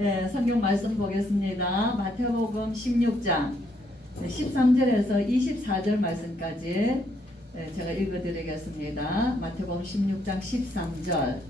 네, 성경 말씀 보겠습니다. 마태복음 16장 13절에서 24절 말씀까지 제가 읽어드리겠습니다. 마태복음 16장 13절.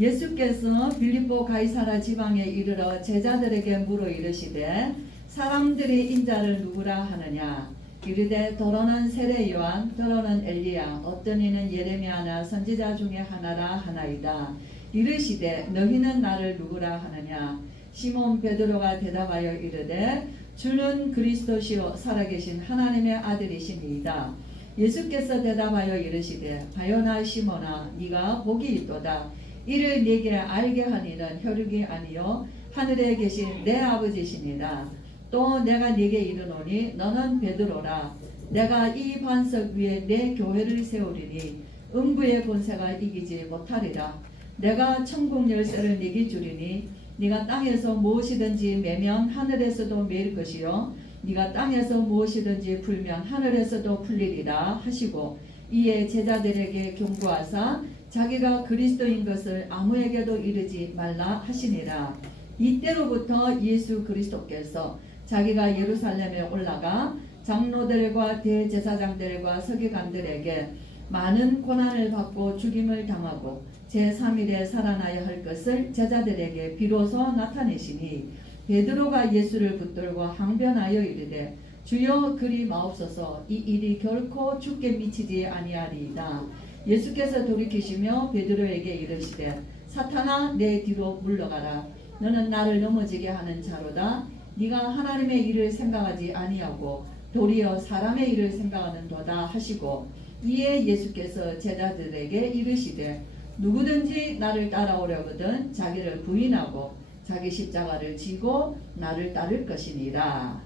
예수께서 빌립보 가이사라 지방에 이르러 제자들에게 물어 이르시되 사람들이 인자를 누구라 하느냐. 이르되 더러는 세례 요한, 더러는 엘리야, 어떤 이는 예레미야나 선지자 중에 하나라 하나이다. 이르시되 너희는 나를 누구라 하느냐. 시몬 베드로가 대답하여 이르되 주는 그리스도시요 살아계신 하나님의 아들이시니이다. 예수께서 대답하여 이르시되 바요나 시몬아 네가 복이 있도다. 이를 네게 알게 하니는 혈육이 아니요 하늘에 계신 내 아버지시니라. 또 내가 네게 이르노니 너는 베드로라. 내가 이 반석 위에 내 교회를 세우리니 음부의 권세가 이기지 못하리라. 내가 천국 열쇠를 네게 주리니 네가 땅에서 무엇이든지 매면 하늘에서도 매일 것이요 네가 땅에서 무엇이든지 풀면 하늘에서도 풀리리라 하시고 이에 제자들에게 경고하사 자기가 그리스도인 것을 아무에게도 이르지 말라 하시니라. 이때로부터 예수 그리스도께서 자기가 예루살렘에 올라가 장로들과 대제사장들과 서기관들에게 많은 고난을 받고 죽임을 당하고 제3일에 살아나야 할 것을 제자들에게 비로소 나타내시니 베드로가 예수를 붙들고 항변하여 이르되 주여 그리 마옵소서 이 일이 결코 죽게 미치지 아니하리이다. 예수께서 돌이키시며 베드로에게 이르시되 사탄아 내 뒤로 물러가라. 너는 나를 넘어지게 하는 자로다. 네가 하나님의 일을 생각하지 아니하고 도리어 사람의 일을 생각하는도다 하시고 이에 예수께서 제자들에게 이르시되 누구든지 나를 따라오려거든 자기를 부인하고 자기 십자가를 지고 나를 따를 것이니라.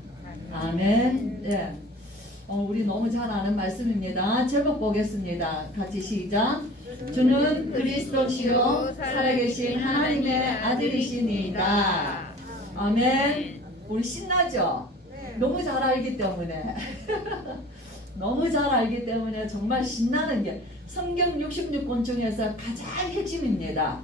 아멘. 네. 우리 너무 잘 아는 말씀입니다. 제목 보겠습니다. 같이 시작. 주는 그리스도시요 살아계신 하나님의 아들이시니이다. 아멘. 우리 신나죠? 너무 잘 알기 때문에 너무 잘 알기 때문에 정말 신나는 게 성경 66권 중에서 가장 핵심입니다.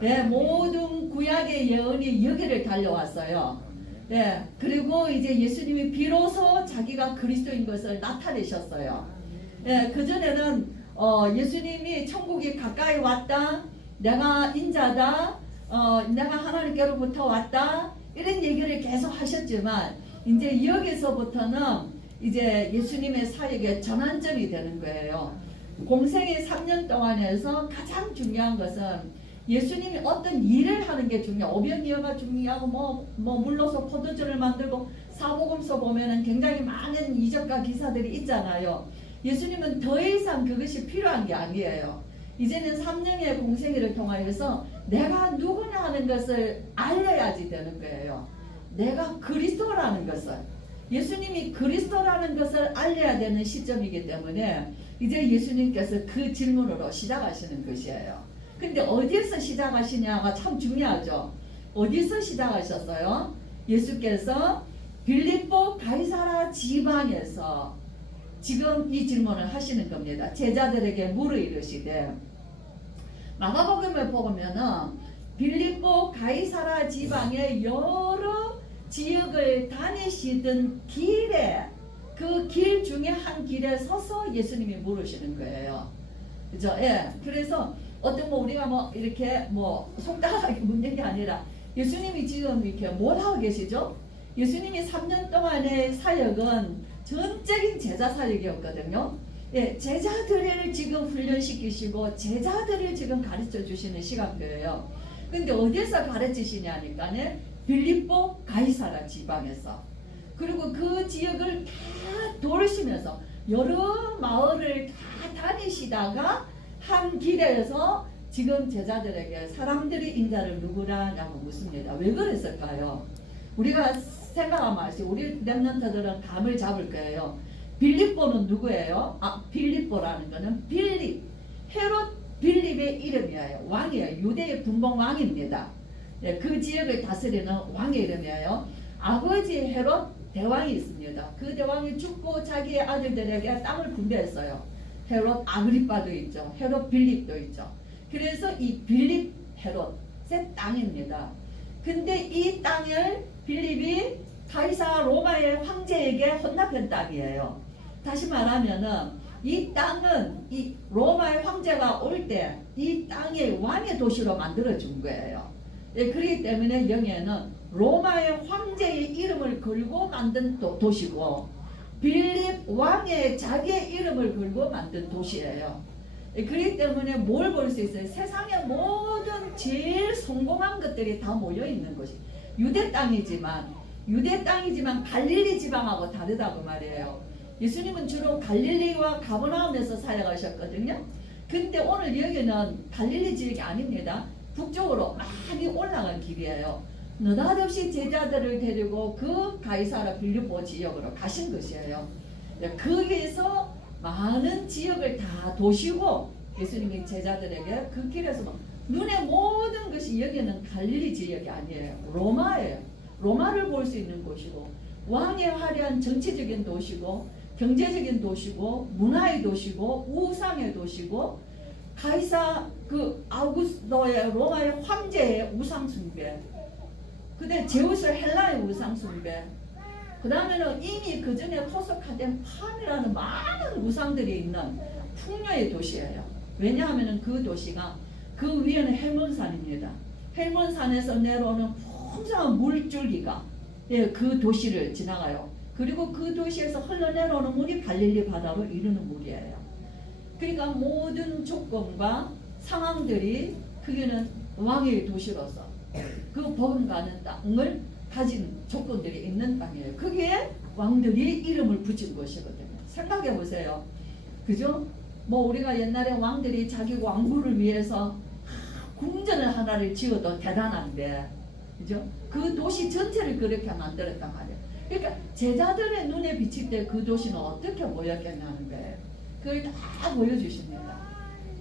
네, 모든 구약의 예언이 여기를 달려왔어요. 네, 그리고 이제 예수님이 비로소 자기가 그리스도인 것을 나타내셨어요. 네, 그전에는 예수님이 천국이 가까이 왔다, 내가 인자다, 내가 하나님께로부터 왔다, 이런 얘기를 계속 하셨지만 이제 여기서부터는 이제 예수님의 사역의 전환점이 되는 거예요. 공생의 3년 동안에서 가장 중요한 것은 예수님이 어떤 일을 하는 게 중요해요. 오병이어가 중요하고 뭐 물러서 포도주를 만들고 사복음서 보면은 굉장히 많은 이적과 기사들이 있잖아요. 예수님은 더 이상 그것이 필요한 게 아니에요. 이제는 3년의 공생애를 통하여서 내가 누구냐 하는 것을 알려야지 되는 거예요. 내가 그리스도라는 것을, 예수님이 그리스도라는 것을 알려야 되는 시점이기 때문에 이제 예수님께서 그 질문으로 시작하시는 것이에요. 근데 어디에서 시작하시냐가 참 중요하죠. 어디서 시작하셨어요? 예수께서 빌립보 가이사라 지방에서 지금 이 질문을 하시는 겁니다. 제자들에게 물어 이르시되, 마가복음을 보면은 빌립보 가이사라 지방의 여러 지역을 다니시던 길에 그 길 중에 한 길에 서서 예수님이 물으시는 거예요. 그죠? 예. 그래서 어떤 우리가 이렇게 속단하게 묻는 게 아니라 예수님이 지금 이렇게 뭘 하고 계시죠? 예수님이 3년 동안의 사역은 전적인 제자 사역이었거든요. 예, 제자들을 지금 훈련시키시고 제자들을 지금 가르쳐 주시는 시간표예요. 근데 어디서 가르치시냐니까는 빌립보 가이사라 지방에서. 그리고 그 지역을 다 돌으시면서 여러 마을을 다 다니시다가 한 길에서 지금 제자들에게 사람들이 인자를 누구라냐고 묻습니다. 왜 그랬을까요? 우리가 생각하면 아시죠? 우리 렘넌트들은 감을 잡을 거예요. 빌립보는 누구예요? 빌립보라는 거는 헤롯 빌립의 이름이에요. 왕이에요. 유대의 분봉 왕입니다. 네, 그 지역을 다스리는 왕의 이름이에요. 아버지 헤롯 대왕이 있습니다. 그 대왕이 죽고 자기의 아들들에게 땅을 분배했어요. 헤롯 아그리빠도 있죠. 헤롯 빌립도 있죠. 그래서 이 빌립 헤롯의 땅입니다. 근데 이 땅을 빌립이 가이사 로마의 황제에게 혼납한 땅이에요. 다시 말하면은 이 땅은 이 로마의 황제가 올 때 이 땅의 왕의 도시로 만들어준 거예요. 예, 그렇기 때문에 여기에는 로마의 황제의 이름을 걸고 만든 도시고 빌립 왕의 자기의 이름을 걸고 만든 도시예요. 예, 그렇기 때문에 뭘 볼 수 있어요? 세상의 모든 제일 성공한 것들이 다 모여 있는 곳이 유대 땅이지만 갈릴리 지방하고 다르다고 말이에요. 예수님은 주로 갈릴리와 가버나움에서 살아가셨거든요. 근데 오늘 여기는 갈릴리 지역이 아닙니다. 북쪽으로 많이 올라간 길이에요. 느닷없이 제자들을 데리고 그 가이사라 빌립보 지역으로 가신 것이에요. 거기에서 많은 지역을 다 도시고 예수님이 제자들에게 그 길에서 눈에 모든 것이 여기는 갈릴리 지역이 아니에요. 로마예요. 로마를 볼 수 있는 곳이고 왕의 화려한 정치적인 도시고 경제적인 도시고 문화의 도시고 우상의 도시고 가이사 그 아우구스토의 로마의 황제의 우상 숭배, 근데 제우스 헬라의 우상 숭배, 그 다음에는 이미 그 전에 토속화된 팜이라는 많은 우상들이 있는 풍요의 도시예요. 왜냐하면 그 도시가 그 위에는 헬몬산입니다. 헬몬산에서 내려오는 풍성한 물줄기가 그 도시를 지나가요. 그리고 그 도시에서 흘러내려오는 물이 갈릴리 바다로 이르는 물이에요. 그러니까 모든 조건과 상황들이 그게는 왕의 도시로서 그 복음 가는 땅을 가진 조건들이 있는 땅이에요. 그게 왕들이 이름을 붙인 것이거든요. 생각해 보세요. 그죠? 뭐 우리가 옛날에 왕들이 자기 왕국을 위해서 궁전을 하나를 지어도 대단한데, 그죠? 그 도시 전체를 그렇게 만들었단 말이에요. 그러니까 제자들의 눈에 비칠 때 그 도시는 어떻게 보였겠냐는 거예요. 그걸 다 보여주십니다.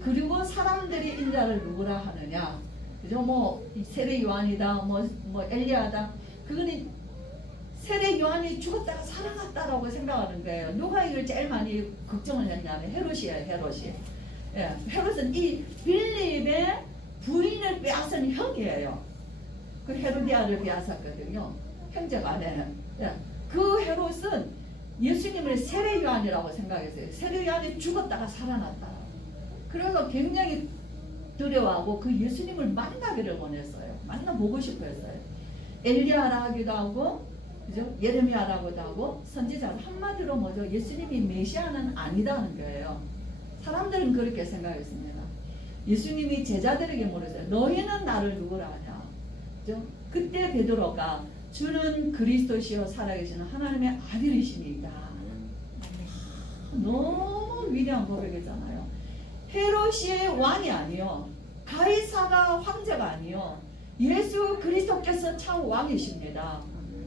그리고 사람들이 인자를 누구라 하느냐, 그죠? 뭐 세례 요한이다, 뭐 엘리야다. 그거는 세례 요한이 죽었다가 살아났다라고 생각하는 거예요. 누가 이걸 제일 많이 걱정을 했냐면 헤롯이에요. 헤롯이. 예, 헤롯은 이 빌립의 부인을 빼앗은 형이에요. 그 헤로디아를 빼앗았거든요. 형제가 아내는. 예, 그 헤롯은 예수님을 세례 요한이라고 생각했어요. 세례 요한이 죽었다가 살아났다. 그래서 굉장히 두려워하고 그 예수님을 만나기를 원했어요. 만나보고 싶어 했어요. 엘리야라 하기도 하고, 그죠? 예레미야라고도 하고, 선지자 한마디로 뭐죠? 예수님이 메시아는 아니다는 거예요. 사람들은 그렇게 생각했습니다. 예수님이 제자들에게 물었어요. 너희는 나를 누구라 하냐? 그죠? 그때 베드로가 주는 그리스도시요 살아계시는 하나님의 아들이십니다. 너무 위대한 고백이잖아요. 헤롯이 왕이 아니요, 가이사가 황제가 아니요, 예수 그리스도께서 참 왕이십니다.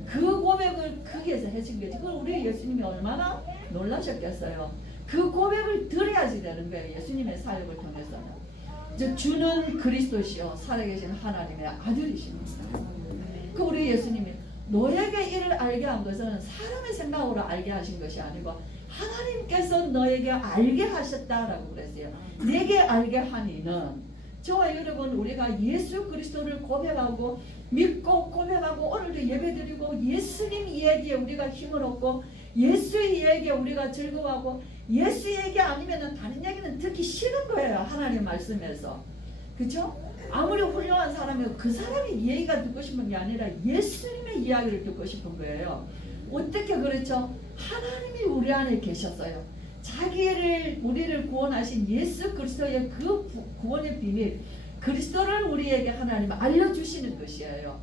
그 고백을 거기에서 해준 거지. 그걸 우리 예수님이 얼마나 놀라셨겠어요. 그 고백을 들어야지 되는 거예요. 예수님의 사역을 통해서는. 주는 그리스도시요 살아계신 하나님의 아들이십니다. 그 우리 예수님이 너에게 이를 알게 한 것은 사람의 생각으로 알게 하신 것이 아니고 하나님께서 너에게 알게 하셨다라고 그랬어요. 내게 알게 하니는, 저와 여러분 우리가 예수 그리스도를 고백하고 믿고 고백하고 오늘도 예배드리고 예수님 이야기에 우리가 힘을 얻고 예수 이야기에 우리가 즐거워하고 예수 얘기 아니면 다른 얘기는 듣기 싫은 거예요. 하나님 말씀에서. 그죠? 아무리 훌륭한 사람이고 그 사람의 이야기가 듣고 싶은 게 아니라 예수님의 이야기를 듣고 싶은 거예요. 어떻게 그렇죠? 하나님이 우리 안에 계셨어요. 우리를 구원하신 예수 그리스도의 그 구원의 비밀, 그리스도를 우리에게 하나님 알려주시는 것이에요.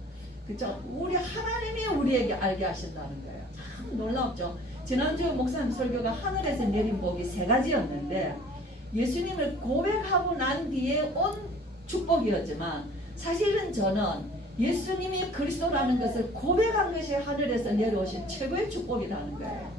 그죠? 우리 하나님이 우리에게 알게 하신다는 거예요. 참 놀랍죠? 지난주 목사님 설교가 하늘에서 내린 복이 3가지였는데 예수님을 고백하고 난 뒤에 온 축복이었지만 사실은 저는 예수님이 그리스도라는 것을 고백한 것이 하늘에서 내려오신 최고의 축복이라는 거예요.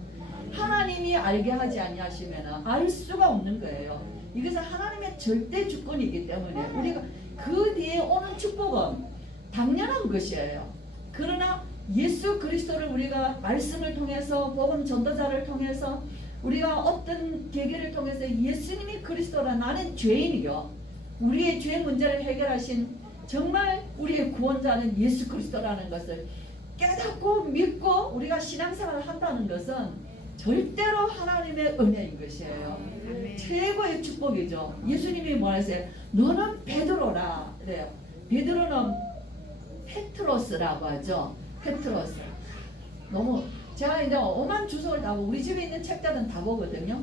하나님이 알게 하지 아니하시면 알 수가 없는 거예요. 이것은 하나님의 절대 주권이기 때문에 우리가 그 뒤에 오는 축복은 당연한 것이에요. 그러나 예수 그리스도를 우리가 말씀을 통해서 복음 전도자를 통해서 우리가 어떤 계기를 통해서 예수님이 그리스도라, 나는 죄인이요, 우리의 죄 문제를 해결하신 정말 우리의 구원자는 예수 그리스도라는 것을 깨닫고 믿고 우리가 신앙생활을 한다는 것은 절대로 하나님의 은혜인 것이에요. 최고의 축복이죠. 예수님이 뭐라 했어요? 너는 베드로라 그래요. 베드로는 페트로스라고 하죠. 페트로스. 너무 제가 이제 오만 주석을 다 보고 우리 집에 있는 책들은 다 보거든요.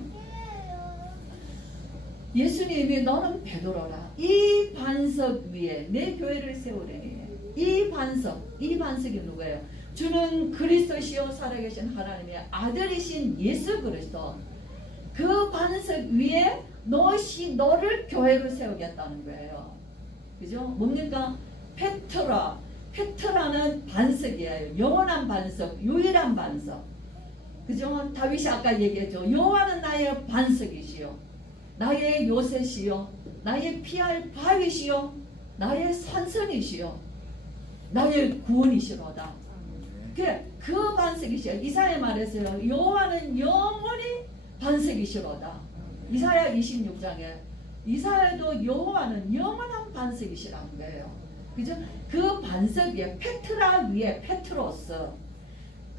예수님이 너는 베드로라. 이 반석 위에 내 교회를 세우려니. 이 반석이 누구예요? 주는 그리스도시요 살아계신 하나님의 아들이신 예수 그리스도. 그 반석 위에 너를 교회로 세우겠다는 거예요. 그죠? 뭡니까? 페트라는 반석이에요. 영원한 반석, 유일한 반석. 그죠? 다윗이 아까 얘기했죠. 여호와는 나의 반석이시요, 나의 요새시요, 나의 피할 바위시요, 나의 산성이시요, 나의 구원이시로다. 그 반석이시요. 이사야 말했어요. 여호와는 영원히 반석이시로다. 이사야 26장에 이사야도 여호와는 영원한 반석이시라는 거예요. 그죠? 그 반석 위에 페트라 위에 페트로스,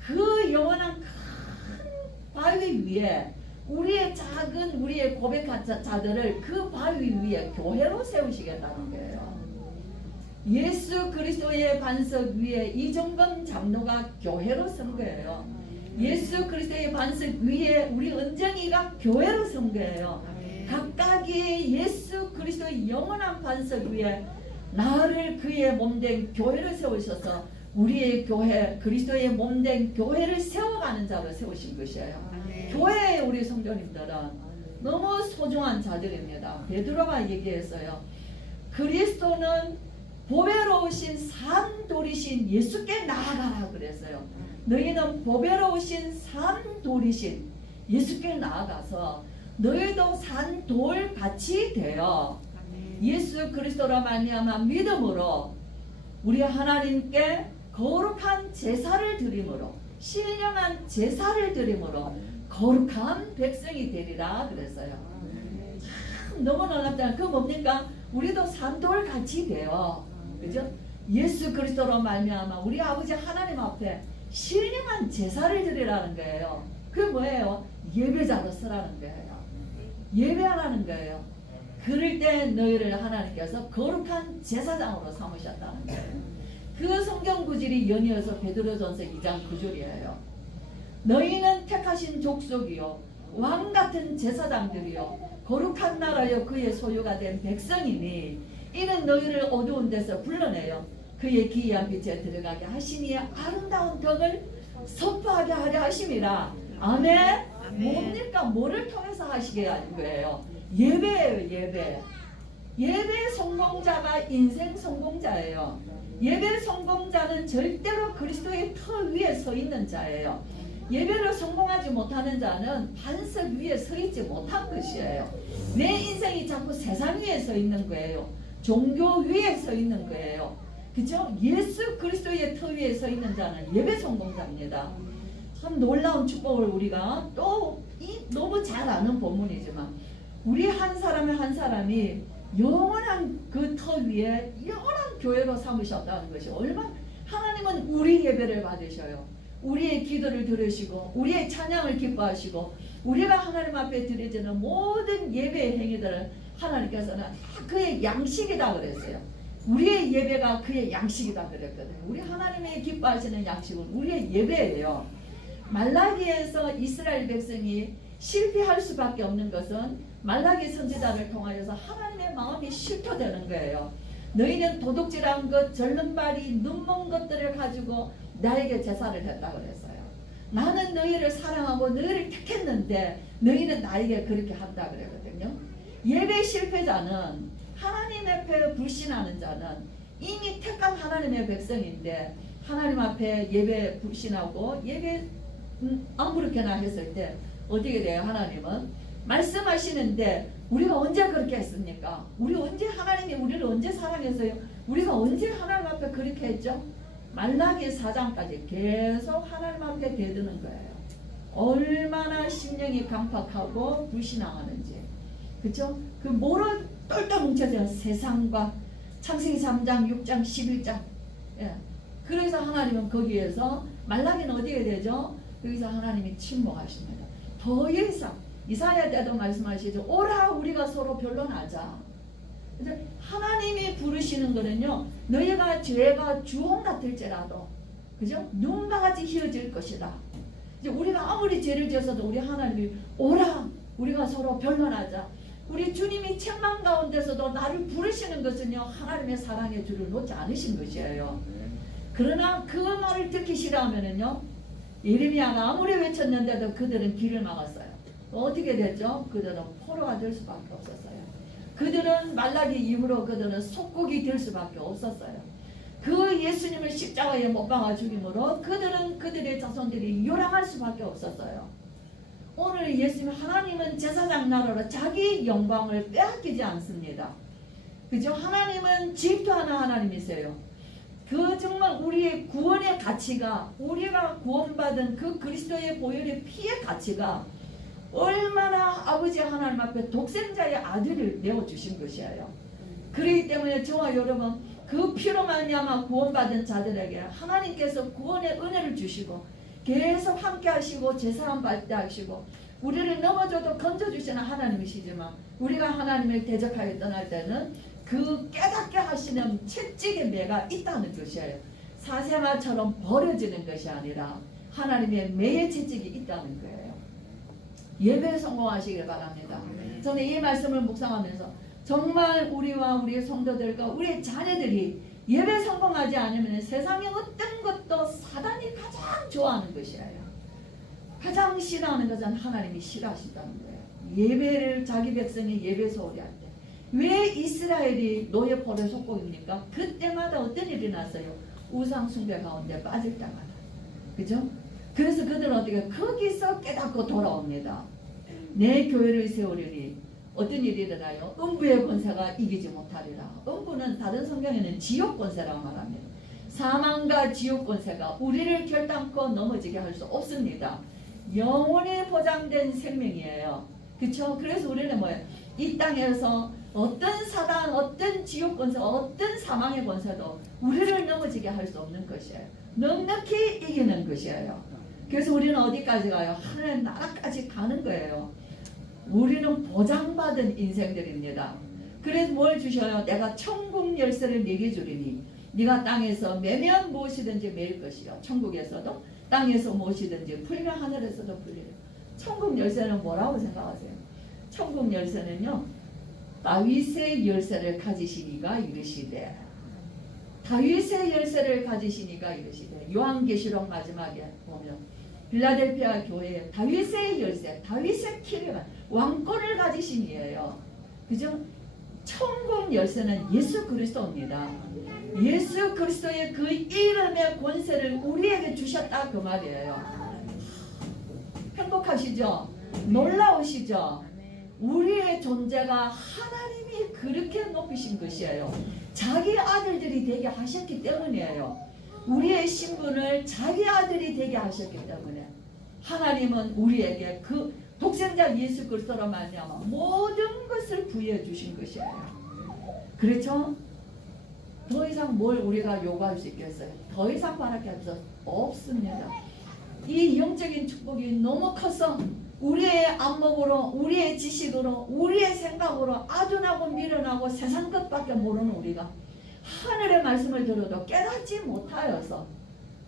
그 영원한 큰 바위 위에 우리의 고백한 자들을 그 바위 위에 교회로 세우시겠다는 거예요. 예수 그리스도의 반석 위에 이종범 장로가 교회로 선 거예요. 예수 그리스도의 반석 위에 우리 은정이가 교회로 선 거예요. 각각이 예수 그리스도의 영원한 반석 위에 나를 그의 몸된 교회를 세우셔서 우리의 교회, 그리스도의 몸된 교회를 세워가는 자로 세우신 것이에요. 교회에 우리 성도님들은 너무 소중한 자들입니다. 베드로가 얘기했어요. 그리스도는 보배로우신 산돌이신 예수께 나아가라 그랬어요. 너희는 보배로우신 산돌이신 예수께 나아가서 너희도 산돌같이 되어 예수 그리스도로 말미암아 믿음으로 우리 하나님께 거룩한 제사를 드림으로, 신령한 제사를 드림으로 거룩한 백성이 되리라 그랬어요. 참 너무 놀랍잖아요. 그 뭡니까? 우리도 산돌같이 되어, 그죠? 예수 그리스도로 말미암아 우리 아버지 하나님 앞에 신령한 제사를 드리라는 거예요. 그게 뭐예요? 예배자로 서라는 거예요. 예배하라는 거예요. 그럴 때 너희를 하나님께서 거룩한 제사장으로 삼으셨다는 거예요. 그 성경 구절이 연이어서 베드로전서 2장 9절이에요. 너희는 택하신 족속이요 왕같은 제사장들이요 거룩한 나라여 그의 소유가 된 백성이니 이는 너희를 어두운 데서 불러내요 그의 기이한 빛에 들어가게 하시니 아름다운 덕을 선포하게 하려 하심이라. 아멘. 뭡니까? 뭐를 통해서 하시게 하는 거예요? 예배예요. 예배 성공자가 인생 성공자예요. 예배 성공자는 절대로 그리스도의 터 위에 서 있는 자예요. 예배를 성공하지 못하는 자는 반석 위에 서 있지 못한 것이에요. 내 인생이 자꾸 세상 위에 서 있는 거예요. 종교 위에 서 있는 거예요. 그죠? 예수 그리스도의 터 위에 서 있는 자는 예배 성공자입니다. 참 놀라운 축복을 우리가 또 너무 잘 아는 본문이지만 우리 한 사람이 영원한 그 터 위에 영원한 교회로 삼으셨다는 것이 얼마나 하나님은 우리 예배를 받으셔요. 우리의 기도를 들으시고 우리의 찬양을 기뻐하시고 우리가 하나님 앞에 드려지는 모든 예배의 행위들을 하나님께서는 다 그의 양식이다 그랬어요. 우리의 예배가 그의 양식이다 그랬거든요. 우리 하나님의 기뻐하시는 양식은 우리의 예배예요. 말라기에서 이스라엘 백성이 실패할 수밖에 없는 것은 말라기 선지자를 통하여서 하나님의 마음이 실토되는 거예요. 너희는 도둑질한 것, 절름발이, 눈먼 것들을 가지고 나에게 제사를 했다고 그랬어요. 나는 너희를 사랑하고 너희를 택했는데 너희는 나에게 그렇게 한다 그랬거든요. 예배 실패자는 하나님 앞에 불신하는 자는 이미 택한 하나님의 백성인데 하나님 앞에 예배 불신하고 예배 아무렇게나 했을 때 어떻게 돼요? 하나님은 말씀하시는데 우리가 언제 그렇게 했습니까? 우리 언제 하나님이 우리를 언제 사랑했어요? 우리가 언제 하나님 앞에 그렇게 했죠? 말라기 4장까지 계속 하나님 앞에 대드는 거예요. 얼마나 심령이 강팍하고 불신앙하는지. 그쵸? 그 뭐로 똘똘 뭉쳐져 세상과 창세기 3장, 6장, 11장. 예. 그래서 하나님은 거기에서 말라기는 어디에 되죠? 여기서 하나님이 침묵하십니다. 더 이상 이사야 때도 말씀하시죠. 오라 우리가 서로 변론하자. 하나님이 부르시는 거는요. 너희가 죄가 주홍 같을지라도 그죠? 눈과 같이 휘어질 것이다. 이제 우리가 아무리 죄를 지어서도 우리 하나님이 오라 우리가 서로 변론하자. 우리 주님이 책망 가운데서도 나를 부르시는 것은요. 하나님의 사랑의 줄을 놓지 않으신 것이에요. 그러나 그 말을 듣기 싫어하면은요. 예레미야가 아무리 외쳤는데도 그들은 길을 막았어요. 어떻게 됐죠? 그들은 포로가 될 수밖에 없었어요. 그들은 말라기 이후로 그들은 속국이 될 수밖에 없었어요. 그 예수님을 십자가에 못 박아 죽임으로 그들은 그들의 자손들이 요랑할 수밖에 없었어요. 오늘 예수님 하나님은 제사장 나라로 자기 영광을 빼앗기지 않습니다. 그죠? 하나님은 질투하는 하나님이세요. 그 정말 우리의 구원의 가치가 우리가 구원받은 그 그리스도의 보혈의 피의 가치가 얼마나 아버지 하나님 앞에 독생자의 아들을 내어주신 것이에요. 그렇기 때문에 저와 여러분 그 피로 말미암아 구원받은 자들에게 하나님께서 구원의 은혜를 주시고 계속 함께 하시고 제사함 받게 하시고 우리를 넘어져도 건져주시는 하나님이시지만 우리가 하나님을 대적하여 떠날 때는 그 깨닫게 하시는 채찍의 매가 있다는 것이에요. 사세마처럼 버려지는 것이 아니라 하나님의 매의 채찍이 있다는 거예요. 예배에 성공하시길 바랍니다. 저는 이 말씀을 묵상하면서 정말 우리와 우리의 성도들과 우리의 자녀들이 예배 성공하지 않으면 세상의 어떤 것도 사단이 가장 좋아하는 것이에요. 가장 싫어하는 것은 하나님이 싫어하신다는 거예요. 예배를 자기 백성이 예배 소홀히 할 때. 왜 이스라엘이 노예 포로에 속국입니까? 그때마다 어떤 일이 났어요? 우상 숭배 가운데 빠질 때마다. 그죠? 그래서 그들은 어떻게 거기서 깨닫고 돌아옵니다. 내 교회를 세우려니 어떤 일이 일어나요? 음부의 권세가 이기지 못하리라. 음부는 다른 성경에는 지옥 권세라고 말합니다. 사망과 지옥 권세가 우리를 결단코 넘어지게 할 수 없습니다. 영원히 보장된 생명이에요. 그렇죠? 그래서 우리는 뭐예요? 이 땅에서 어떤 사단, 어떤 지옥 권세, 어떤 사망의 권세도 우리를 넘어지게 할 수 없는 것이에요. 넉넉히 이기는 것이에요. 그래서 우리는 어디까지 가요? 하나님 나라까지 가는 거예요. 우리는 보장받은 인생들입니다. 그래서 뭘 주셔요? 내가 천국 열쇠를 네게 주리니 네가 땅에서 매면 무엇이든지 매일 것이요. 천국에서도 땅에서 무엇이든지 풀려 하늘에서도 풀리려. 천국 열쇠는 뭐라고 생각하세요? 천국 열쇠는요. 다윗의 열쇠를 가지시니가 이르시되 다윗의 열쇠를 가지시니가 이르시되 요한계시록 마지막에 보면 빌라델피아 교회에 다윗의 열쇠, 다윗의 키를 왕권을 가지신 이에요. 그죠? 천국 열쇠는 예수 그리스도입니다. 예수 그리스도의 그 이름의 권세를 우리에게 주셨다 그 말이에요. 행복하시죠? 놀라우시죠? 우리의 존재가 하나님이 그렇게 높이신 것이에요. 자기 아들들이 되게 하셨기 때문이에요. 우리의 신분을 자기 아들이 되게 하셨기 때문에 하나님은 우리에게 그 독생자 예수 그리스도로 말미암아 모든 것을 부여해 주신 것이에요. 그렇죠? 더 이상 뭘 우리가 요구할 수 있겠어요? 더 이상 바랄 수 없습니다. 이 영적인 축복이 너무 커서 우리의 안목으로, 우리의 지식으로, 우리의 생각으로 아둔하고 미련하고 세상 것밖에 모르는 우리가 하늘의 말씀을 들어도 깨닫지 못하여서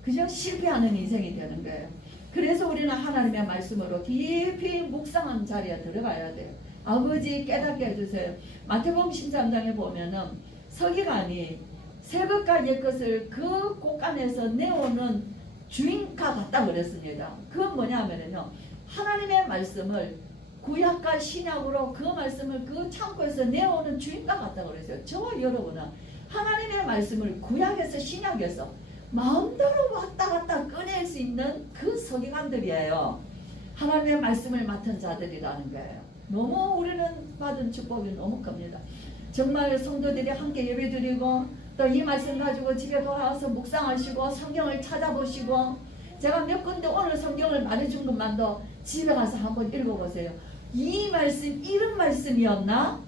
그저 실패하는 인생이 되는 거예요. 그래서 우리는 하나님의 말씀으로 깊이 묵상한 자리에 들어가야 돼요. 아버지 깨닫게 해주세요. 마태복음 13장에 보면은 서기관이 새 것과 옛 것을 그 곳간에서 내오는 주인과 같다 그랬습니다. 그건 뭐냐면요. 하나님의 말씀을 구약과 신약으로 그 말씀을 그 창고에서 내오는 주인과 같다 그랬어요. 저와 여러분은 하나님의 말씀을 구약에서 신약에서 마음대로 왔다 갔다 꺼낼 수 있는 그 서기관들이에요. 하나님의 말씀을 맡은 자들이라는 거예요. 너무 우리는 받은 축복이 너무 큽니다. 정말 성도들이 함께 예배드리고 또 이 말씀 가지고 집에 돌아와서 묵상하시고 성경을 찾아보시고 제가 몇 군데 오늘 성경을 말해준 것만도 집에 가서 한번 읽어보세요. 이 말씀 이런 말씀이었나?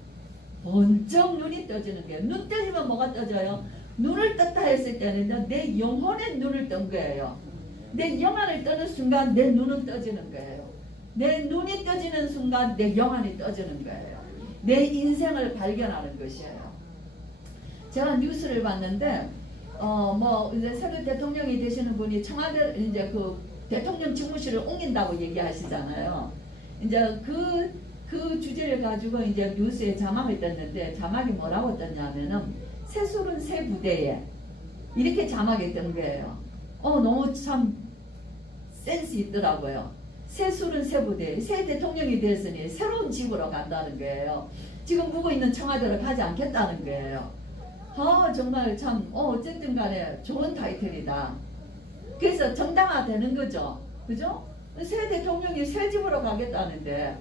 번쩍 눈이 떠지는 거예요. 눈 떠지면 뭐가 떠져요? 눈을 떴다 했을 때는 내 영혼의 눈을 뜬 거예요. 내 영안을 뜨는 순간 내 눈은 떠지는 거예요. 내 눈이 떠지는 순간 내 영안이 떠지는 거예요. 내 인생을 발견하는 것이에요. 제가 뉴스를 봤는데 이제 새로 대통령이 되시는 분이 청와대 이제 그 대통령 직무실을 옮긴다고 얘기하시잖아요. 이제 그 주제를 가지고 이제 뉴스에 자막을 떴는데 자막이 뭐라고 떴냐면은 새술은 새 부대에 이렇게 자막이 뜬 거예요. 너무 참 센스 있더라고요. 새술은 새 부대, 새 대통령이 됐으니 새로운 집으로 간다는 거예요. 지금 묵고 있는 청와대로 가지 않겠다는 거예요. 정말 참 어쨌든 간에 좋은 타이틀이다. 그래서 정당화되는 거죠. 그죠? 새 대통령이 새 집으로 가겠다는데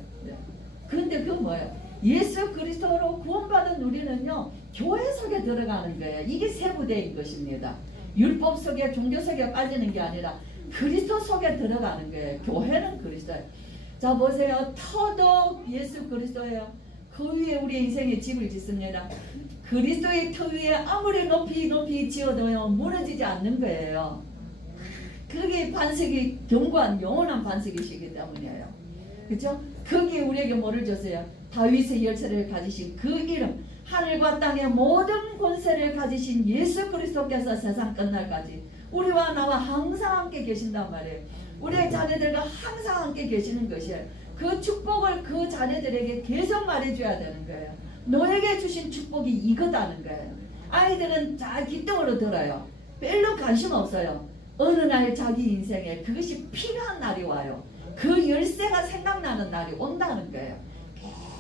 그런데 그건 뭐예요? 예수 그리스도로 구원받은 우리는요 교회 속에 들어가는 거예요. 이게 새 부대인 것입니다. 율법 속에 종교 속에 빠지는 게 아니라 그리스도 속에 들어가는 거예요. 교회는 그리스도예요. 자 보세요. 터도 예수 그리스도예요. 그 위에 우리 인생의 집을 짓습니다. 그리스도의 터 위에 아무리 높이 지어도요 무너지지 않는 거예요. 그게 반석이 견고한 영원한 반석이시기 때문이에요. 그렇죠? 거기에 우리에게 뭐를 줬어요? 다윗의 열쇠를 가지신 그 이름, 하늘과 땅의 모든 권세를 가지신 예수 그리스도께서 세상 끝날까지 우리와 나와 항상 함께 계신단 말이에요. 우리의 자녀들과 항상 함께 계시는 것이에요. 그 축복을 그 자녀들에게 계속 말해줘야 되는 거예요. 너에게 주신 축복이 이거다는 거예요. 아이들은 잘 기똥으로 들어요. 별로 관심 없어요. 어느 날 자기 인생에 그것이 필요한 날이 와요. 그 열쇠가 생각나는 날이 온다는 거예요.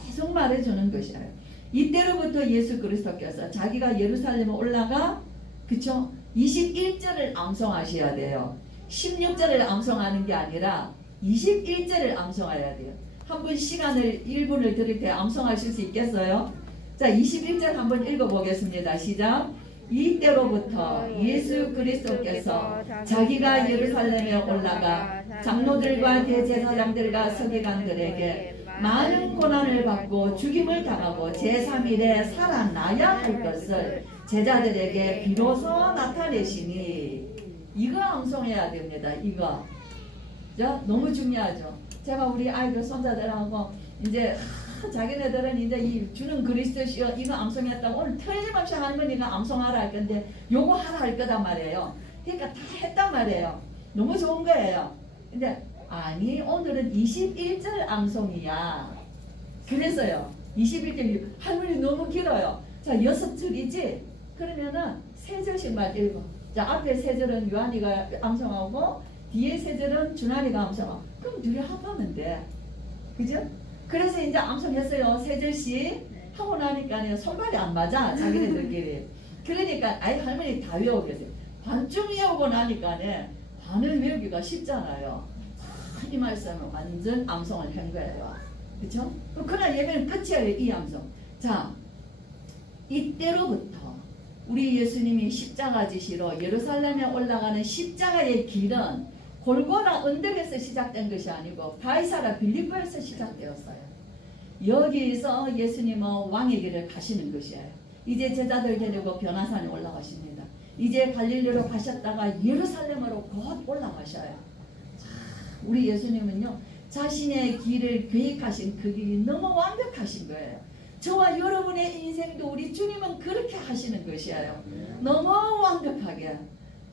계속 말해주는 것이에요. 이때로부터 예수 그리스도께서 자기가 예루살렘에 올라가 그쵸? 21절을 암송하셔야 돼요. 16절을 암송하는 게 아니라 21절을 암송해야 돼요. 한번 시간을 1분을 드릴 때 암송하실 수 있겠어요? 자 21절 한번 읽어보겠습니다. 시작. 이때로부터 예수 그리스도께서 자기가 예루살렘에 올라가 장로들과 대제사장들과 서기관들에게 많은 고난을 받고 죽임을 당하고 제3일에 살아나야 할 것을 제자들에게 비로소 나타내시니 이거 암송해야 됩니다. 이거 너무 중요하죠. 제가 우리 아이들 손자들하고 이제 자기네들은 이제 이 주는 그리스도시여 이거 암송했다고 오늘 틀림없이 할머니가 암송하라 할 건데 요거 하라 할 거단 말이에요. 그러니까 다 했단 말이에요. 너무 좋은 거예요. 근데 아니 오늘은 21절 암송이야. 그래서요 21절 할머니 너무 길어요. 자 6줄이지? 그러면은 3절씩만 읽어. 자 앞에 3절은 요한이가 암송하고 뒤에 3절은 준환이가 암송하고 그럼 둘이 합하면 돼. 그죠? 그래서 이제 암송했어요. 3절씩 하고 나니까 손발이 안 맞아 자기네들끼리. 그러니까 아이 할머니 다 외우겠어요. 반쯤 외우고 나니까 반을 외우기가 쉽잖아요. 이 말씀은 완전 암송을 한 거예요. 그렇죠? 그날 예배는 끝이에요. 이 암송. 자 이때로부터 우리 예수님이 십자가 지시로 예루살렘에 올라가는 십자가의 길은 골고다 언덕에서 시작된 것이 아니고 바이사라 빌립보에서 시작되었어요. 여기서 예수님은 왕의 길을 가시는 것이에요. 이제 제자들 데리고 변화산에 올라가십니다. 이제 갈릴리로 가셨다가 예루살렘으로 곧 올라가셔요. 우리 예수님은요 자신의 길을 계획하신 그 길이 너무 완벽하신 거예요. 저와 여러분의 인생도 우리 주님은 그렇게 하시는 것이에요. 너무 완벽하게.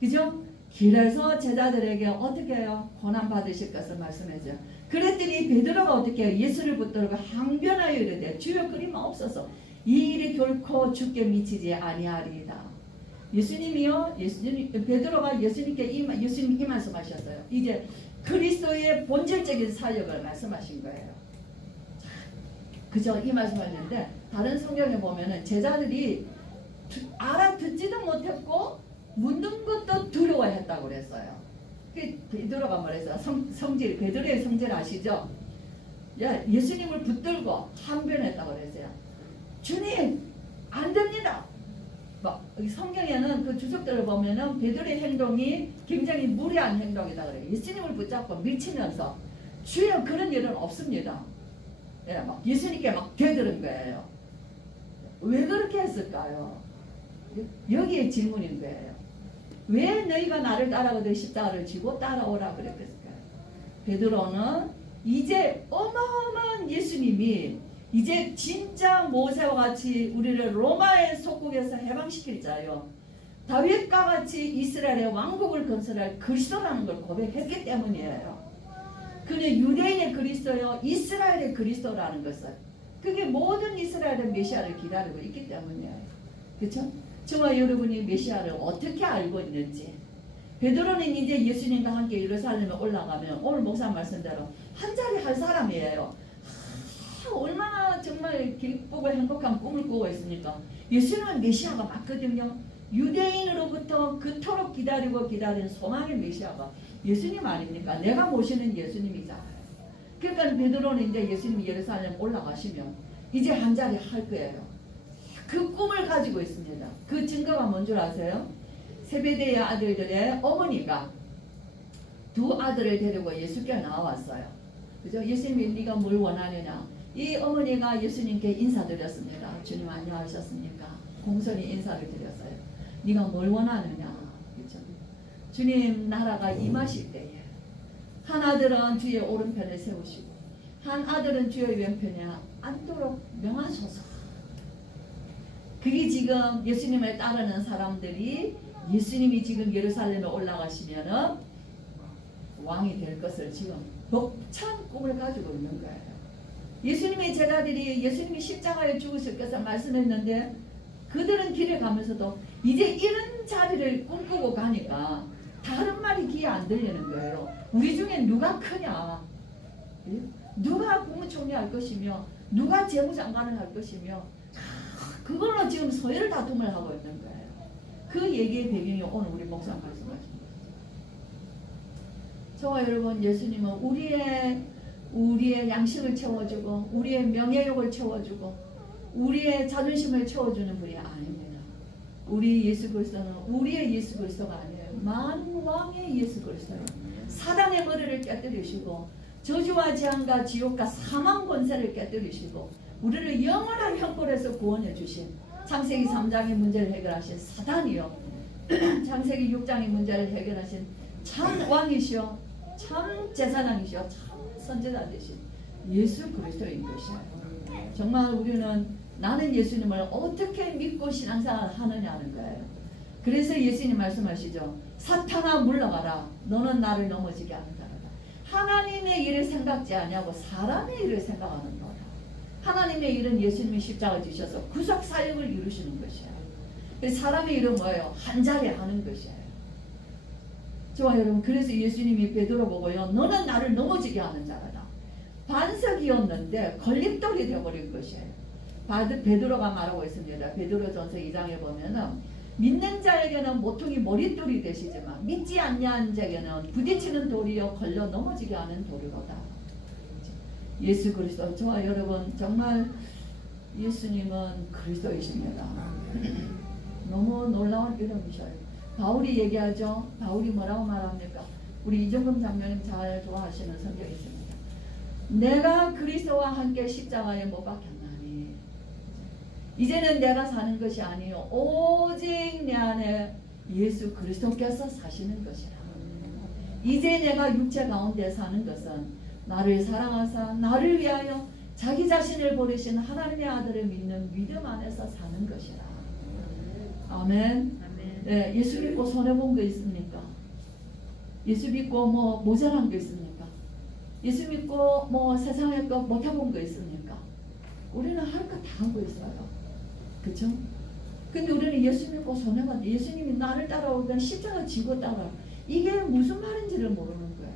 그죠? 길에서 제자들에게 어떻게 해요? 고난 받으실 것을 말씀해줘요. 그랬더니 베드로가 어떻게 해요? 예수를 붙들고 항변하여 이르되 주여 그리만 없어서 이 일이 결코 주께 미치지 아니하리이다. 예수님이요 베드로가 예수님 이 말씀하셨어요. 이제 그리스도의 본질적인 사역을 말씀하신 거예요. 그죠? 이 말씀하셨는데 다른 성경에 보면은 제자들이 알아듣지도 못했고 묻는 것도 두려워했다고 그랬어요. 베드로가 뭐랬어요? 성질, 베드로의 성질 아시죠? 예수님을 붙들고 항변했다고 그랬어요. 주님 안 됩니다. 성경에는 그 주석들을 보면은 베드로의 행동이 굉장히 무례한 행동이다 그래요. 예수님을 붙잡고 밀치면서 주여 그런 일은 없습니다. 예수님께 막 되들은 거예요. 왜 그렇게 했을까요? 여기에 질문인 거예요. 왜 너희가 나를 따라오되 십자가를 지고 따라오라 그랬을까요? 베드로는 이제 어마어마한 예수님이 이제 진짜 모세와 같이 우리를 로마의 속국에서 해방시킬 자요, 다윗과 같이 이스라엘의 왕국을 건설할 그리스도라는 걸 고백했기 때문이에요. 그는 유대인의 그리스도요, 이스라엘의 그리스도라는 것을, 그게 모든 이스라엘의 메시아를 기다리고 있기 때문이에요. 그렇죠? 저와 여러분이 메시아를 어떻게 알고 있는지, 베드로는 이제 예수님과 함께 예루살렘에 올라가면 오늘 목사 말씀대로 한 자리 할 사람이에요. 얼마나 정말 기쁘고 행복한 꿈을 꾸고 있습니까? 예수님은 메시아가 맞거든요. 유대인으로부터 그토록 기다린 소망의 메시아가 예수님 아닙니까? 내가 모시는 예수님이잖아요. 그러니까 베드로는 이제 예수님이 예루살렘 올라가시면 이제 한 자리 할 거예요. 그 꿈을 가지고 있습니다. 그 증거가 뭔 줄 아세요? 세베대의 아들들의 어머니가 두 아들을 데리고 예수께 나왔어요. 그죠? 예수님이 네가 뭘 원하느냐? 이 어머니가 예수님께 인사드렸습니다. 주님 안녕하셨습니까? 공손히 인사를 드렸어요. 네가 뭘 원하느냐? 그죠? 주님 나라가 임하실 때에 한 아들은 주의 오른편에 세우시고 한 아들은 주의 왼편에 앉도록 명하소서. 그게 지금 예수님을 따르는 사람들이 예수님이 지금 예루살렘에 올라가시면은 왕이 될 것을 지금 벅찬 꿈을 가지고 있는 거예요. 예수님의 제자들이 예수님이 십자가에 죽으실 것을 말씀했는데 그들은 길에 가면서도 이제 이런 자리를 꿈꾸고 가니까 다른 말이 귀에 안 들리는 거예요. 우리 중에 누가 크냐? 누가 국무총리 할 것이며 누가 재무장관을 할 것이며 그걸로 지금 서열 다툼을 하고 있는 거예요. 그 얘기의 배경이 오늘 우리 목사 말씀하신 거죠. 저와 여러분, 예수님은 우리의 양식을 채워주고 우리의 명예욕을 채워주고 우리의 자존심을 채워주는 분이 아닙니다. 우리 예수 그리스도는 우리의 예수 그리스도가 아니에요. 만왕의 예수 그리스도예요. 사단의 머리를 깨뜨리시고 저주와 재앙과 지옥과 사망 권세를 깨뜨리시고 우리를 영원한 형벌에서 구원해 주신 창세기 3장의 문제를 해결하신 사단이요, 창세기 6장의 문제를 해결하신 참 왕이시여 참 제사장이시여 참 선지자 되신 예수 그리스도인 것이에요. 정말 우리는 나는 예수님을 어떻게 믿고 신앙생활을 하느냐는 거예요. 그래서 예수님 말씀하시죠. 사탄아 물러가라. 너는 나를 넘어지게 하는 자라다. 하나님의 일을 생각지 아니하고 사람의 일을 생각하는 거다. 하나님의 일은 예수님이 십자가 지셔서 구속 사역을 이루시는 것이에요. 사람의 일은 뭐예요? 한 자리에 하는 것이에요. 저와 여러분, 그래서 예수님이 베드로 보고요, 너는 나를 넘어지게 하는 자라다. 반석이었는데 걸림돌이 되어버린 것이에요. 베드로가 말하고 있습니다. 베드로전서 2장에 보면은 믿는 자에게는 모퉁이 머릿돌이 되시지만 믿지 않는 자에게는 부딪히는 돌이요 걸려 넘어지게 하는 돌이로다. 예수 그리스도, 저와 여러분 정말 예수님은 그리스도이십니다. 너무 놀라운 이름이셔요. 바울이 얘기하죠. 바울이 뭐라고 말합니까? 우리 이정금 장로님 잘 좋아하시는 성경이 있습니다. 내가 그리스도와 함께 십자가에 못 박혔나니 이제는 내가 사는 것이 아니요 오직 내 안에 예수 그리스도께서 사시는 것이라. 이제 내가 육체 가운데 사는 것은 나를 사랑하사 나를 위하여 자기 자신을 버리신 하나님의 아들을 믿는 믿음 안에서 사는 것이라. 아멘. 네, 예수 믿고 손해본 거 있습니까? 예수 믿고 뭐 모자란 거 있습니까? 예수 믿고 뭐 세상에 거 못해본 거 있습니까? 우리는 할 거 다 하고 있어요. 그쵸? 근데 우리는 예수 믿고 손해봤는데 예수님이 나를 따라오면 십자가 지고 따라, 이게 무슨 말인지를 모르는 거예요.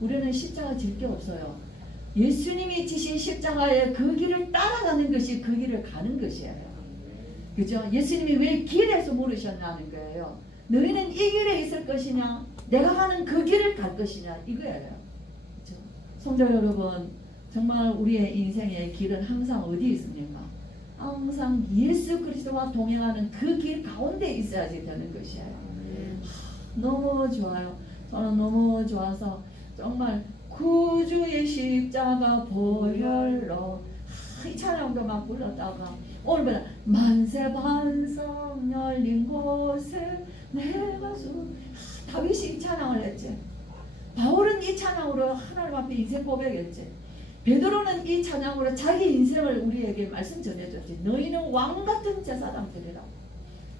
우리는 십자가 질 게 없어요. 예수님이 지신 십자가의 그 길을 따라가는 것이 그 길을 가는 것이에요. 그죠? 예수님이 왜 길에서 물으셨냐는 거예요. 너희는 이 길에 있을 것이냐 내가 가는 그 길을 갈 것이냐 이거예요. 그죠? 성도 여러분, 정말 우리의 인생의 길은 항상 어디 있습니까? 항상 예수 그리스도와 동행하는 그 길 가운데 있어야지 되는 것이에요. 너무 좋아요. 저는 너무 좋아서 정말 구주의 십자가 보혈로 이 찬양도 막 불렀다가 오늘보다 만세 반석 열린 곳에 내가 다윗이 이 찬양을 했지. 바울은 이 찬양으로 하나님 앞에 인생 고백했지. 베드로는 이 찬양으로 자기 인생을 우리에게 말씀 전해줬지. 너희는 왕같은 제사장들이라고.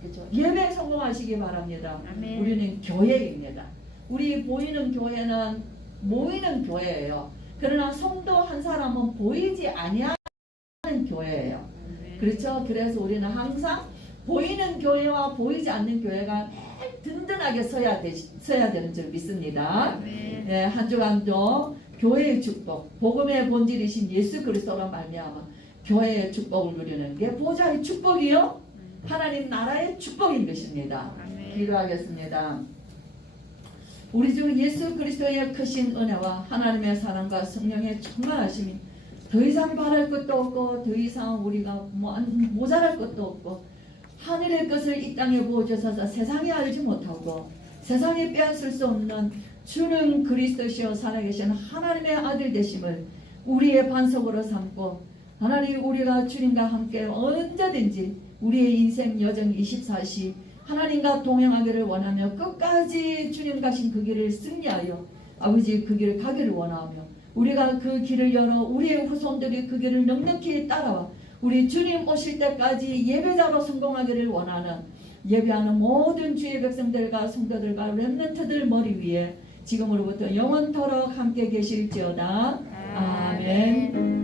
그렇죠? 예배 성공하시기 바랍니다. 아멘. 우리는 교회입니다. 우리 보이는 교회는 모이는 교회예요. 그러나 성도 한 사람은 보이지 아니하는 교회예요. 그렇죠? 그래서 우리는 항상 보이는 교회와 보이지 않는 교회가 든든하게 서야 되는 줄 믿습니다. 네, 한 주간도 교회의 축복, 복음의 본질이신 예수 그리스도가 말미암아 교회의 축복을 누리는 게 보좌의 축복이요, 하나님 나라의 축복인 것입니다. 기도하겠습니다. 우리 주 예수 그리스도의 크신 은혜와 하나님의 사랑과 성령의 충만하심이 더 이상 바랄 것도 없고 더 이상 우리가 모자랄 것도 없고 하늘의 것을 이 땅에 부어주셔서 세상이 알지 못하고 세상에 빼앗을 수 없는 주는 그리스도시요 살아계신 하나님의 아들 되심을 우리의 반석으로 삼고 하나님 우리가 주님과 함께 언제든지 우리의 인생 여정 24시 하나님과 동행하기를 원하며 끝까지 주님 가신 그 길을 승리하여 아버지 그 길을 가기를 원하며 우리가 그 길을 열어 우리의 후손들이 그 길을 넉넉히 따라와 우리 주님 오실 때까지 예배자로 성공하기를 원하는 예배하는 모든 주의 백성들과 성도들과 렘넌트들 머리 위에 지금으로부터 영원토록 함께 계실지어다. 아멘.